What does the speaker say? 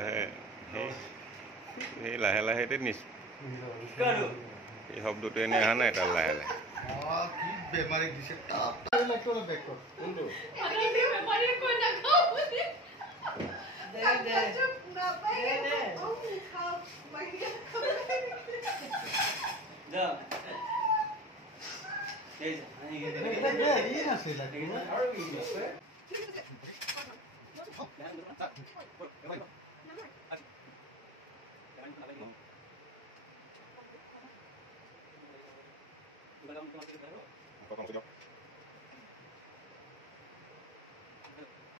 লাহে সেই লাহে লাহে এই শব্দটো এনে অহা নাই তাৰ লাহে লাহে